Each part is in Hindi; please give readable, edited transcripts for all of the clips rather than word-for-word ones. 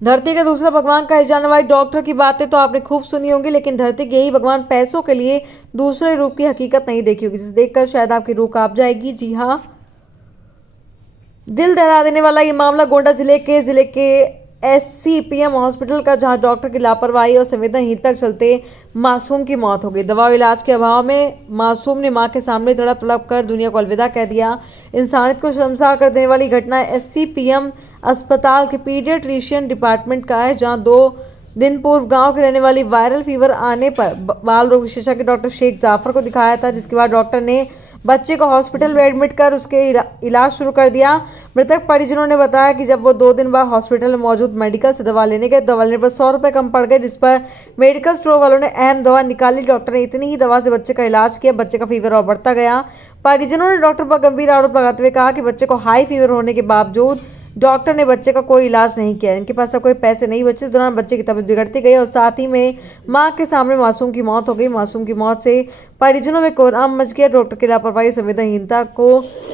धरती का दूसरा भगवान कहे जाने वाले डॉक्टर की बातें तो आपने खूब सुनी होंगी, लेकिन धरती के यही भगवान पैसों के लिए दूसरे रूप की हकीकत नहीं देखी होगी, जिसे देखकर शायद आपकी रूह कांप जाएगी। जी हाँ, दिल दहला देने वाला ये मामला गोंडा जिले के एससीपीएम हॉस्पिटल का, जहां डॉक्टर की लापरवाही और संवेदनहीनता के चलते मासूम की मौत हो गई। दवा और इलाज के अभाव में मासूम ने मां के सामने तड़प तड़प कर दुनिया को अलविदा कह दिया। इंसानियत को शर्मसार कर देने वाली घटना एससीपीएम अस्पताल के पीडियाट्रिशियन डिपार्टमेंट का है, जहां 2 दिन पूर्व गांव के रहने वाली वायरल फीवर आने पर बाल रोग विशेषज्ञ डॉक्टर शेख जाफर को दिखाया था, जिसके बाद डॉक्टर ने बच्चे को हॉस्पिटल में एडमिट कर उसके इलाज शुरू कर दिया। मृतक परिजनों ने बताया कि जब वो 2 दिन बाद हॉस्पिटल में मौजूद मेडिकल से दवा लेने गए, दवा लेने पर 100 रुपये कम पड़ गए, जिस पर मेडिकल स्टोर वालों ने अहम दवा निकाली। डॉक्टर ने इतनी ही दवा से बच्चे का इलाज किया, बच्चे का फीवर और बढ़ता गया। परिजनों ने डॉक्टर पर गंभीर आरोप लगाते हुए कहा कि बच्चे को हाई फीवर होने के बावजूद डॉक्टर ने बच्चे का कोई इलाज नहीं किया। इनके पास अब कोई पैसे नहीं बचे। इस दौरान बच्चे की तबीयत बिगड़ती गई और साथ ही में मां के सामने मासूम की मौत हो गई। मासूम की मौत से परिजनों में कोहराम मच गया। डॉक्टर की लापरवाही, संवेदनहीनता को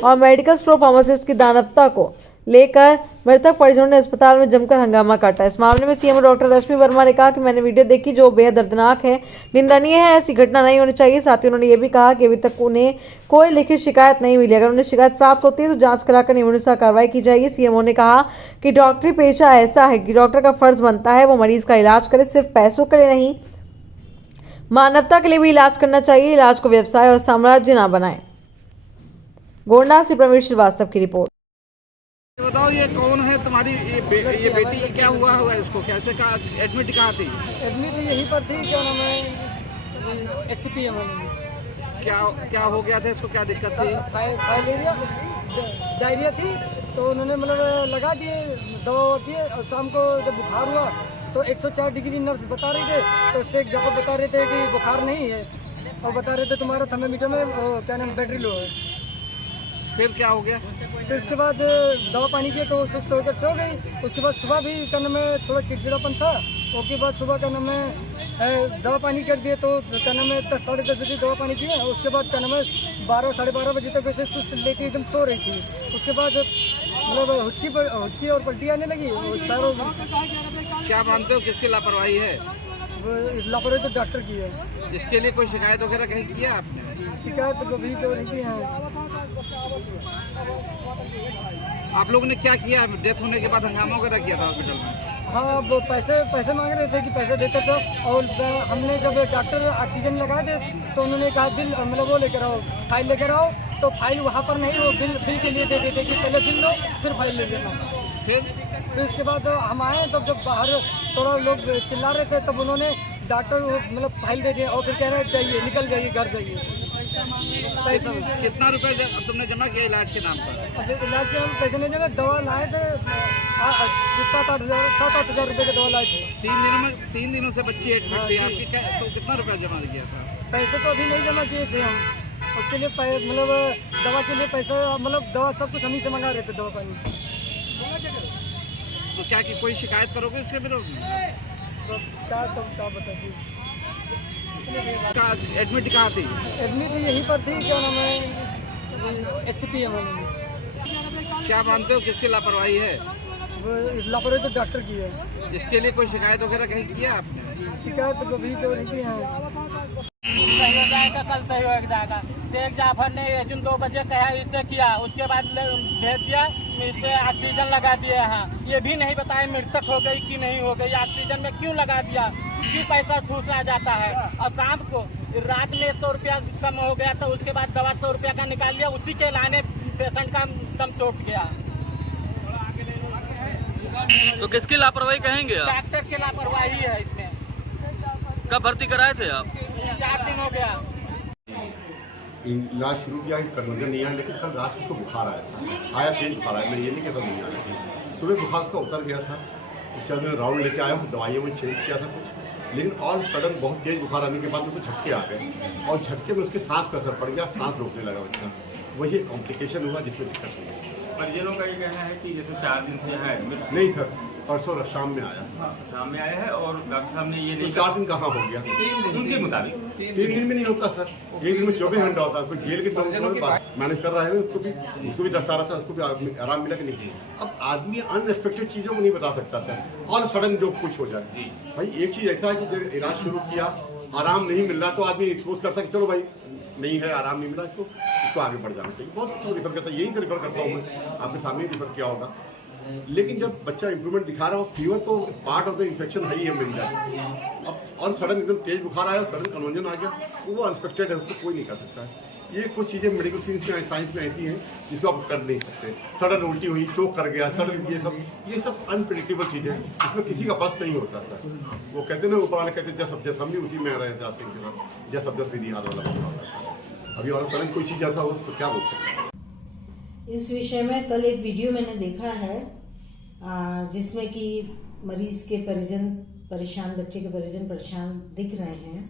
और मेडिकल स्टोर फार्मासिस्ट की दानवता को लेकर मृतक परिजनों ने अस्पताल में जमकर हंगामा काटा। इस मामले में सीएम डॉक्टर रश्मि वर्मा ने कहा कि मैंने वीडियो देखी जो बेहद दर्दनाक है, निंदनीय है, ऐसी घटना नहीं होनी चाहिए। साथ ही उन्होंने ये भी कहा कि अभी तक उन्हें कोई लिखित शिकायत नहीं मिली। अगर उन्हें शिकायत प्राप्त होती है तो जांच कराकर नियमानुसार कार्रवाई की जाएगी। सीएमओ ने कहा कि डॉक्टरी पेशा ऐसा है कि डॉक्टर का फर्ज बनता है वो मरीज का इलाज करे, सिर्फ पैसों के लिए नहीं, मानवता के लिए भी इलाज करना चाहिए। इलाज को व्यवसाय और साम्राज्य ना बनाए। गोंडा से प्रवीण श्रीवास्तव की रिपोर्ट। बताओ ये कौन है तुम्हारी ये बेटी, क्या हुआ इसको, कैसे कहा एडमिट कहाँ थी? एडमिट यहीं पर थी, क्या नाम है, एससीपीएम में। क्या हो गया था इसको, क्या दिक्कत थी? फाइलेरिया डायरिया थी, तो उन्होंने मतलब लगा दिए, दवा होती है। और शाम को जब बुखार हुआ तो 104 डिग्री नर्स बता रही थे, तो शेख जाफर बता रहे थे कि बुखार नहीं है, और बता रहे थे तुम्हारा थर्मामीटर में क्या नाम बैटरी लो है। फिर क्या हो गया? फिर उसके बाद दवा पानी किया तो सुस्त होकर सो गई। उसके बाद सुबह भी क्या नाम है थोड़ा चिड़चिड़ापन था। उसके बाद सुबह क्या नाम है दवा पानी कर दिए, तो क्या नाम है 10 साढ़े 10 बजे दवा पानी किया। उसके बाद क्या नाम है 12 साढ़े 12 बजे तक वैसे सुस्त लेटी एकदम सो रही थी। उसके बाद मतलब हुचकी और पलटी आने लगी। क्या मानते हो किसकी लापरवाही है? लापरवाही तो डॉक्टर की है। इसके लिए कोई शिकायत वगैरह कहीं की है आपने? शिकायत कभी तो नहीं की है। आप लोगों ने क्या किया? डेथ होने के बाद हंगामा वगैरह किया था हॉस्पिटल में? हाँ, वो पैसे मांग रहे थे कि पैसे देते तो। और हमने जब डॉक्टर ऑक्सीजन लगाए थे तो उन्होंने कहा बिल मतलब वो लेकर आओ, फाइल लेकर आओ। तो फाइल वहाँ पर नहीं, वो बिल के लिए दे देते कि पहले बिल दो फिर फाइल ले लेना। फिर उसके बाद हम आए तो जब बाहर थोड़ा लोग चिल्ला रहे थे तब उन्होंने डॉक्टर मतलब फाइल दे दिए और फिर कह रहे चाहिए निकल जाइए, घर जाइए। पैसा कितना रुपए तुमने जमा किया इलाज के नाम पर? अब इलाज के हम पैसे नहीं देंगे। दवा लाए थे 7-8 हज़ार रुपये की दवा लाए थे। 3 दिनों से बच्ची एडमिट थी आपकी, तो कितना रुपया जमा किया था? पैसे तो अभी नहीं जमा किए थे हम। उसके लिए मतलब दवा के लिए पैसा, मतलब दवा सब कुछ हम ही से मंगा रहे थे, दवा पानी। तो क्या कि कोई शिकायत करोगे इसके विरोध में? तो क्या बताइए। एडमिट कहाँ थी? एडमिट यहीं पर थी, क्या नाम है, एससीपीएम में। क्या मानते हो किसकी लापरवाही है? लापरवाही तो डॉक्टर की है। इसके लिए कोई शिकायत वगैरह कहीं की है आपने? शिकायत कभी तो नहीं की है। सही हो जाएगा, कल सही हो जाएगा। शेख जाफर ने 2 बजे कहा इससे किया, उसके बाद भेज दिया, इस पे ऑक्सीजन लगा दिया। यहाँ ये भी नहीं बताया मृतक हो गई कि नहीं हो गई, ऑक्सीजन में क्यों लगा दिया, क्यों पैसा ठूसा जाता है। और शाम को रात में 100 रुपया कम हो गया तो उसके बाद दवा 100 रुपया का निकाल लिया, उसी के लाने पेशेंट का दम टूट गया। तो किसकी लापरवाही कहेंगे आप? डॉक्टर की लापरवाही है इसमें। कब भर्ती कराए थे आप? 4 दिन हो गया। इलाज शुरू किया कि कन्वर्जन नहीं आया, लेकिन कल रात से उसको बुखार आया था। आया तेज बुखार आया, मैं ये नहीं कहता नहीं आया थी। सुबह बुखार उसका उतर गया था। उसके बाद मैं राउंड लेके आया हूँ, दवाइयों में चेंज किया था कुछ, लेकिन ऑल सडन बहुत तेज बुखार आने के बाद उसको झटके आ गए और झटके में उसके सांस पर असर पड़ गया, सांस रोकने लगा बच्चा। वही कॉम्प्लिकेशन हुआ जिसमें दिक्कत हुई। परिजनों का ये कहना है कि जैसे 4 दिन से है नहीं सर, परसों शाम में आया। सामने आया है और डॉक्टर साहब ने ये तो नहीं 4 दिन कहाँ हो गया? उनके मुताबिक 3 दिन में नहीं होता सर, 1 दिन में 24 घंटा होता है। कोई जेल के मैनेज कर रहा है, उसको भी दस्ता रहा था, उसको भी आराम मिला कि नहीं। अब आदमी अनएक्सपेक्टेड चीज़ों को नहीं बता सकता सर, ऑल सडन जो कुछ हो जाए। भाई एक चीज़ ऐसा है कि जब इलाज शुरू किया, आराम नहीं मिल रहा तो आदमी एक्सपोज करता है कि चलो भाई नहीं है, आराम नहीं मिला, इसको आगे बढ़ जाना चाहिए। बहुत कुछ रिफर करता है, यही तो रिफर करता हूँ मैं, आपके सामने रिफर किया होगा। लेकिन जब बच्चा इंप्रूवमेंट दिखा रहा हो, फीवर तो पार्ट ऑफ द इन्फेक्शन है ही है मेरी जान। अब और सडन एकदम तेज बुखार आया, सडन कन्वर्जन आ गया, वो अनएक्सपेक्टेड है, उसको कोई नहीं कर सकता है। ये कुछ चीज़ें मेडिकल साइंस में ऐसी हैं जिसको आप कर नहीं सकते। सडन उल्टी हुई, चोक कर गया, सडन ये सब अनप्रिडिक्टेबल चीज़ें हैं, इसमें किसी का बस नहीं होता सर। वो कहते ना, ऊपर वाले कहते जैसे हम भी उसी में रहे जाते हैं, जैसा शब्द सीधी हाथ वाला होता है। अभी और सडन कोई चीज़ ऐसा हो तो क्या बोल सकते हैं। इस विषय में कल एक वीडियो मैंने देखा है जिसमें कि मरीज के परिजन परेशान, बच्चे के परिजन परेशान दिख रहे हैं।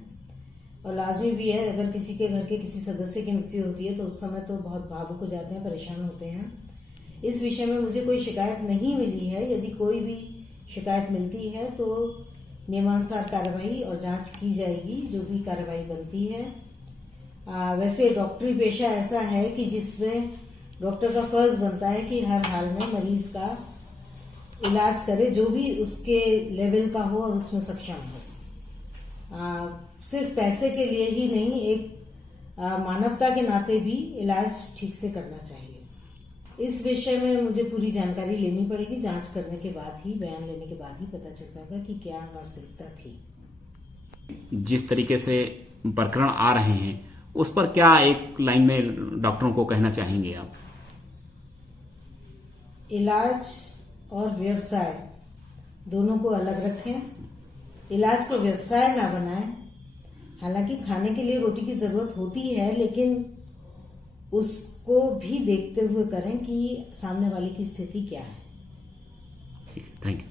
और लाजमी भी है, अगर किसी के घर के किसी सदस्य की मृत्यु होती है तो उस समय तो बहुत भावुक हो जाते हैं, परेशान होते हैं। इस विषय में मुझे कोई शिकायत नहीं मिली है। यदि कोई भी शिकायत मिलती है तो नियमानुसार कार्रवाई और जांच की जाएगी, जो भी कार्रवाई बनती है। वैसे डॉक्टरी पेशा ऐसा है कि जिसमें डॉक्टर का फर्ज बनता है कि हर हाल में मरीज का इलाज करे, जो भी उसके लेवल का हो और उसमें सक्षम हो। सिर्फ पैसे के लिए ही नहीं, एक मानवता के नाते भी इलाज ठीक से करना चाहिए। इस विषय में मुझे पूरी जानकारी लेनी पड़ेगी, जांच करने के बाद ही, बयान लेने के बाद ही पता चल पाएगा कि क्या वास्तविकता थी। जिस तरीके से प्रकरण आ रहे हैं उस पर क्या एक लाइन में डॉक्टरों को कहना चाहेंगे आप? इलाज और व्यवसाय दोनों को अलग रखें, इलाज को व्यवसाय ना बनाएं। हालांकि खाने के लिए रोटी की जरूरत होती है, लेकिन उसको भी देखते हुए करें कि सामने वाले की स्थिति क्या है। ठीक है, थैंक यू।